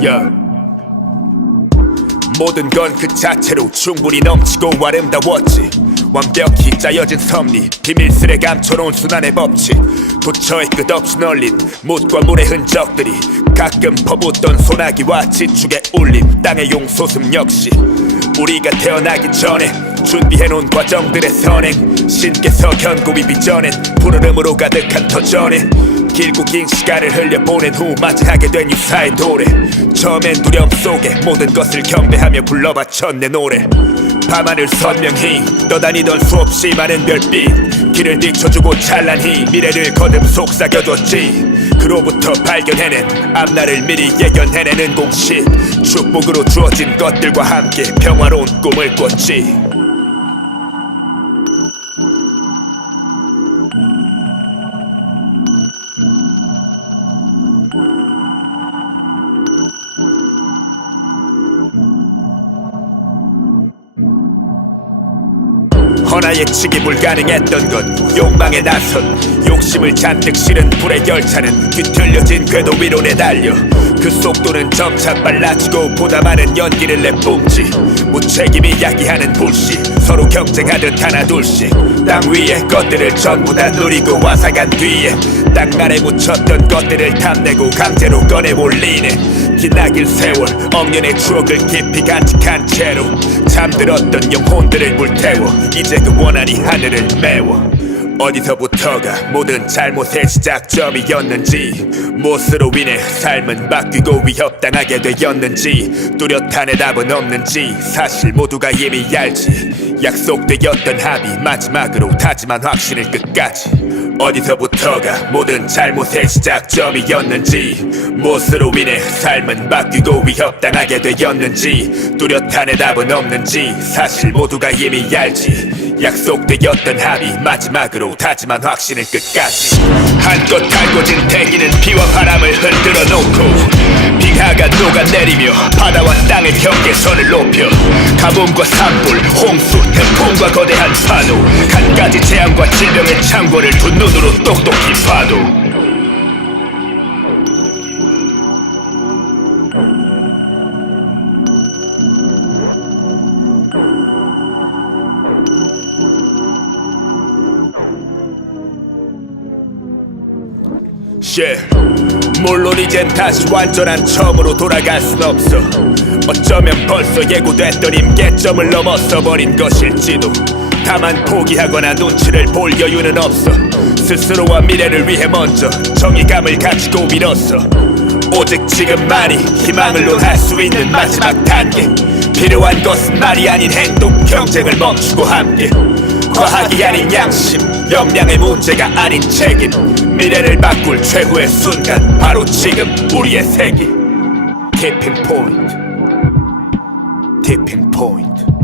yeah. 모든 건 그 자체로 충분히 넘치고 아름다웠지. 완벽히 짜여진 섭리 비밀스레 감춰놓은 순환의 법칙. 부처의 끝없이 널린 못과 물의 흔적들이 가끔 퍼붓던 소나기와 지축의 울림 땅의 용솟음 역시. 우리가 태어나기 전에 준비해놓은 과정들의 선행. 신께서 견고히 빚어낸 푸르름으로 가득한 터전에 길고 긴 시간을 흘려보낸 후 맞이하게 된 유사의 노래 처음엔 두려움 속에 모든 것을 경배하며 불러바쳤 내 노래. 밤하늘 선명히 떠다니던 수없이 많은 별빛. 길을 비춰주고 찬란히 미래를 거듭 속삭여줬지. 그로부터 발견해낸 앞날을 미리 예견해내는 공식. 축복으로 주어진 것들과 함께 평화로운 꿈을 꿨지 헌화에 치기 불가능했던 것. 욕망에 나선 욕심을 잔뜩 실은 불의 열차는 뒤틀려진 궤도 위로 내달려 그 속도는 점차 빨라지고 보다 많은 연기를 내뿜지. 무책임이 야기하는 불씨 서로 경쟁하듯 하나 둘씩. 땅 위의 것들을 전부 다 누리고 와사간 뒤에 땅 아래 묻혔던 것들을 탐내고 강제로 꺼내 올리네 기나길 세월 억년의 추억을 깊이 간직한 채로 잠들었던 영혼들을 불태워 이제 그 원한이 하늘을 메워. 어디서부터가 모든 잘못의 시작점이었는지 무엇으로 인해 삶은 바뀌고 위협당하게 되었는지 뚜렷한 해답은 없는지 사실 모두가 이미 알지. 약속되었던 합의 마지막으로 다짐한 확신을 끝까지 어디서부터가 모든 잘못의 시작점이었는지 무엇으로 인해 삶은 바뀌고 위협당하게 되었는지 뚜렷한 해답은 없는지 사실 모두가 이미 알지. 약속되었던 합의 마지막으로 다짐한 확신을 끝까지. 한껏 달궈진 대기는 비와 바람을 흔들어 놓고 비하가 녹아내리며 바다와 땅의 경계 선을 높여 가뭄과 산불, 홍수, 태풍과 거대한 파도 갖가지 재앙과 질병의 창고를 두 눈으로 똑똑히 봐도 물론 이젠 다시 완전한 처음으로 돌아갈 순 없어. 어쩌면 벌써 예고됐던 임계점을 넘어서 버린 것일지도 다만 포기하거나 눈치를 볼 여유는 없어. 스스로와 미래를 위해 먼저 정의감을 가지고 밀었어. 오직 지금만이 희망을 논할 수 있는 마지막 단계. 필요한 것은 말이 아닌 행동 경쟁을 멈추고 함께. 과학이 아닌 양심 역량의 문제가 아닌 책임. 미래를 바꿀 최후의 순간 바로 지금 우리의 세기 Tipping point. Tipping point